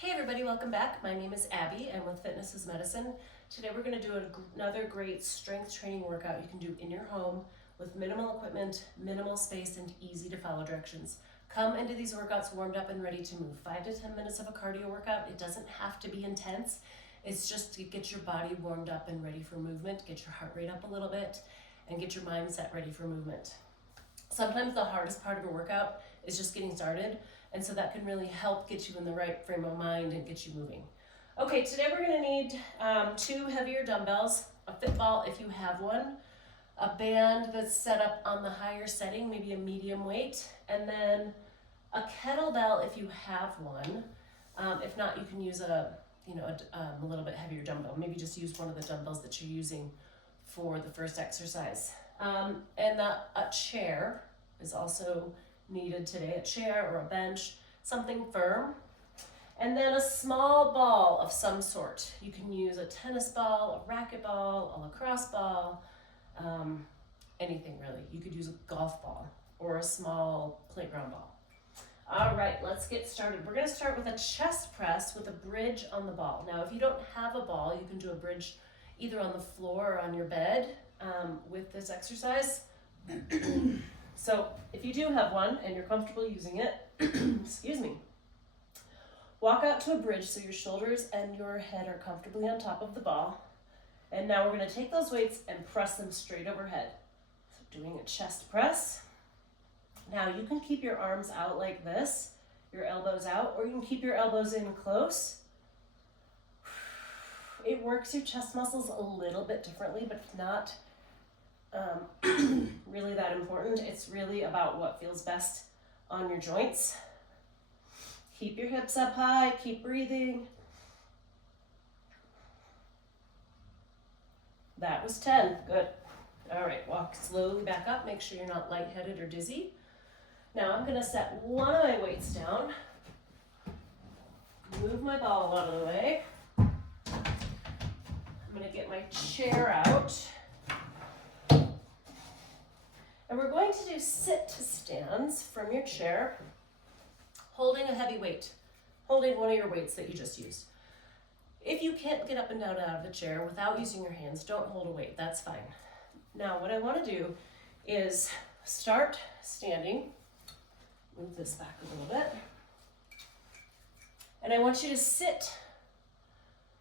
Hey everybody, welcome back. My name is Abby. I'm with Fitness is Medicine. Today we're going to do another great strength training workout you can do in your home with minimal equipment, minimal space, and easy to follow directions. Come into these workouts warmed up and ready to move. 5 to 10 minutes of a cardio workout. It doesn't have to be intense. It's just to get your body warmed up and ready for movement, get your heart rate up a little bit, and get your mindset ready for movement. Sometimes the hardest part of a workout is just getting started, and so that can really help get you in the right frame of mind and get you moving. Okay, today we're going to need 2 heavier dumbbells, a fit ball if you have one, a band that's set up on the higher setting, maybe a medium weight, and then a kettlebell if you have one. If not, you can use a little bit heavier dumbbell. Maybe just use one of the dumbbells that you're using for the first exercise. And a chair is also needed today, a chair or a bench, something firm. And then a small ball of some sort. You can use a tennis ball, a racquetball, a lacrosse ball, anything really. You could use a golf ball or a small playground ball. All right, let's get started. We're gonna start with a chest press with a bridge on the ball. Now, if you don't have a ball, you can do a bridge either on the floor or on your bed with this exercise. So if you do have one and you're comfortable using it, excuse me, walk out to a bridge so your shoulders and your head are comfortably on top of the ball. And now we're going to take those weights and press them straight overhead. So doing a chest press. Now you can keep your arms out like this, your elbows out, or you can keep your elbows in close. It works your chest muscles a little bit differently, but it's not really that important. It's really about what feels best on your joints. Keep your hips up high, keep breathing. That was 10, good. All right, walk slowly back up, make sure you're not lightheaded or dizzy. Now I'm gonna set one of my weights down, move my ball out of the way. I'm gonna get my chair out. And we're going to do sit stands from your chair, holding a heavy weight, holding one of your weights that you just used. If you can't get up and down out of the chair without using your hands, don't hold a weight, that's fine. Now what I want to do is start standing, move this back a little bit, and I want you to sit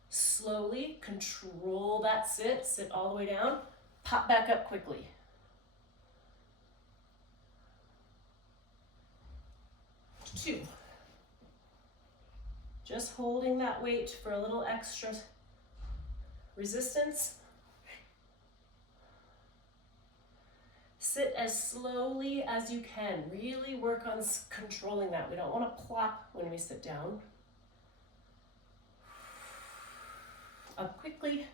slowly, control that sit all the way down, pop back up quickly. 2. Just holding that weight for a little extra resistance. Sit as slowly as you can. Really work on controlling that. We don't want to plop when we sit down. Up quickly.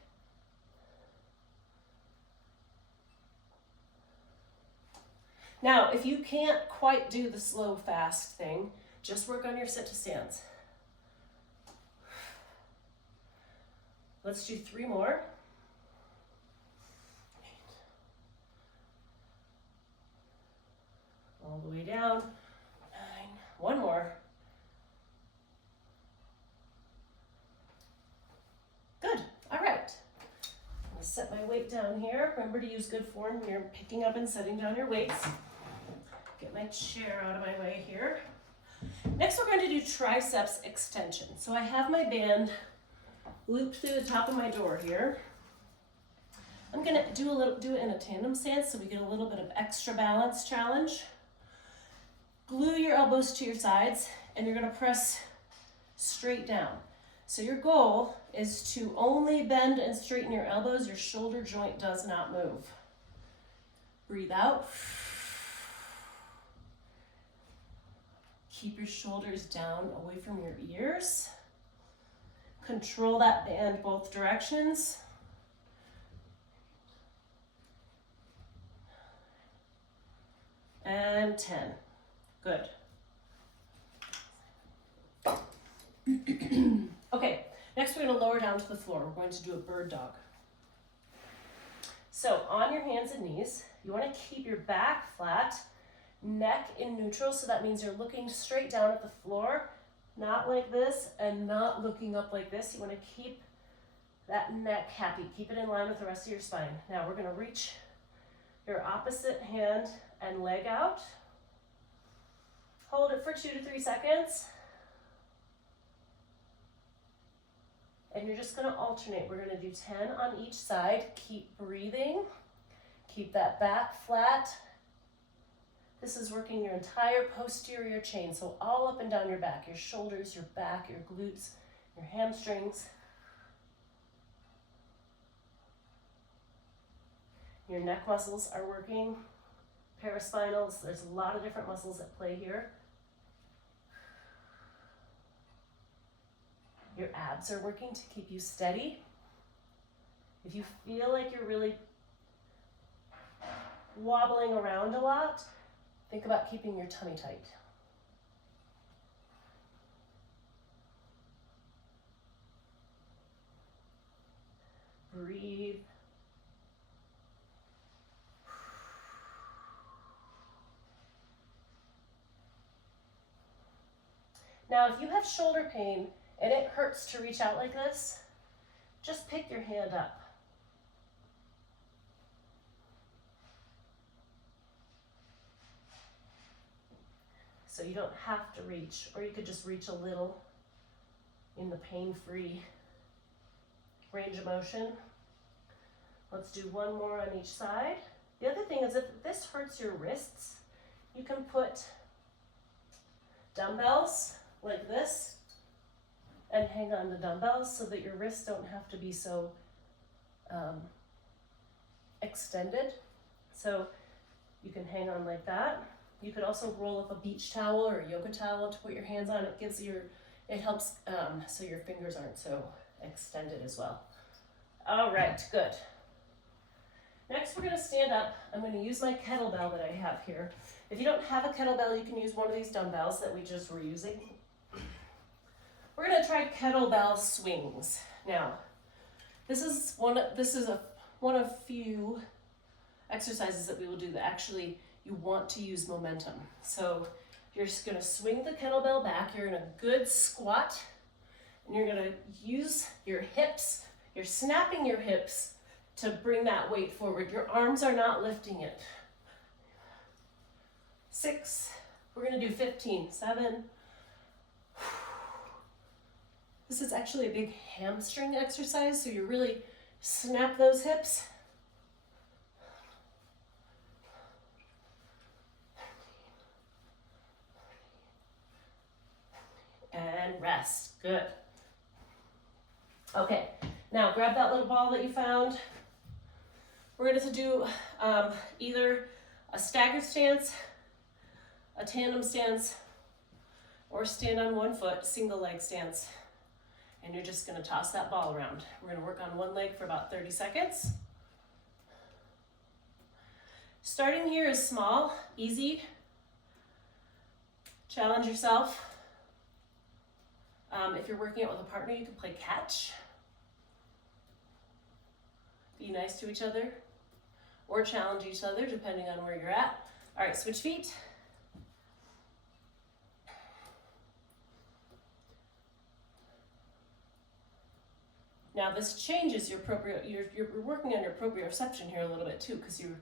Now, if you can't quite do the slow, fast thing, just work on your sit to stands. Let's do 3 more. All the way down. 9. 1 more. Good. All right. I'm going to set my weight down here. Remember to use good form when you're picking up and setting down your weights. Get my chair out of my way here. Next, we're going to do triceps extension. So I have my band looped through the top of my door here. I'm going to do it in a tandem stance so we get a little bit of extra balance challenge. Glue your elbows to your sides and you're going to press straight down. So your goal is to only bend and straighten your elbows. Your shoulder joint does not move. Breathe out. Keep your shoulders down away from your ears. Control that band both directions. And 10. Good. Okay, next we're going to lower down to the floor. We're going to do a bird dog. So on your hands and knees, you want to keep your back flat, neck in neutral, so that means you're looking straight down at the floor Not like this and not looking up like this. You want to keep that neck happy. Keep it in line with the rest of your spine. Now we're going to reach your opposite hand and leg out. Hold it for 2 to 3 seconds. And you're just going to alternate. We're going to do 10 on each side. Keep breathing. Keep that back flat. This is working your entire posterior chain, so all up and down your back, your shoulders, your back, your glutes, your hamstrings. Your neck muscles are working, paraspinals. There's a lot of different muscles at play here. Your abs are working to keep you steady. If you feel like you're really wobbling around a lot, think about keeping your tummy tight. Breathe. Now, if you have shoulder pain and it hurts to reach out like this, just pick your hand up. So you don't have to reach, or you could just reach a little in the pain-free range of motion. Let's do one more on each side. The other thing is, if this hurts your wrists, you can put dumbbells like this and hang on to dumbbells so that your wrists don't have to be so extended. So you can hang on like that. You could also roll up a beach towel or a yoga towel to put your hands on. It helps so your fingers aren't so extended as well. All right, good. Next, we're gonna stand up. I'm gonna use my kettlebell that I have here. If you don't have a kettlebell, you can use one of these dumbbells that we just were using. We're gonna try kettlebell swings. Now, this is one of few exercises that we will do that actually you want to use momentum. So you're just gonna swing the kettlebell back. You're in a good squat, and you're gonna use your hips. You're snapping your hips to bring that weight forward. Your arms are not lifting it. 6, we're gonna do 15, 7. This is actually a big hamstring exercise, so you really snap those hips. And rest, good. Okay, now grab that little ball that you found. We're going to do either a staggered stance, a tandem stance, or stand on one foot, single leg stance. And you're just going to toss that ball around. We're going to work on one leg for about 30 seconds. Starting here is small, easy. Challenge yourself. If you're working out with a partner, you can play catch. Be nice to each other, or challenge each other depending on where you're at. All right, switch feet. Now this changes your you're working on your proprioception here a little bit too, because you're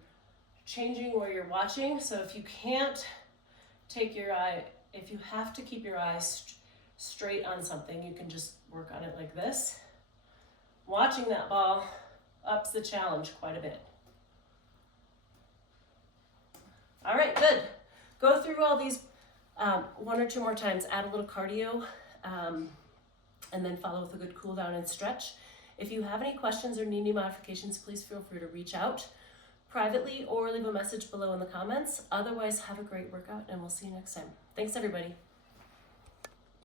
changing where you're watching. So if you can't take your eye, if you have to keep your eyes straight on something, you can just work on it like this. Watching that ball ups the challenge quite a bit. All right, good. Go through all these 1 or 2 more times, add a little cardio, and then follow with a good cool down and stretch. If you have any questions or need any modifications, please feel free to reach out privately or leave a message below in the comments. Otherwise, have a great workout, and we'll see you next time. Thanks, everybody.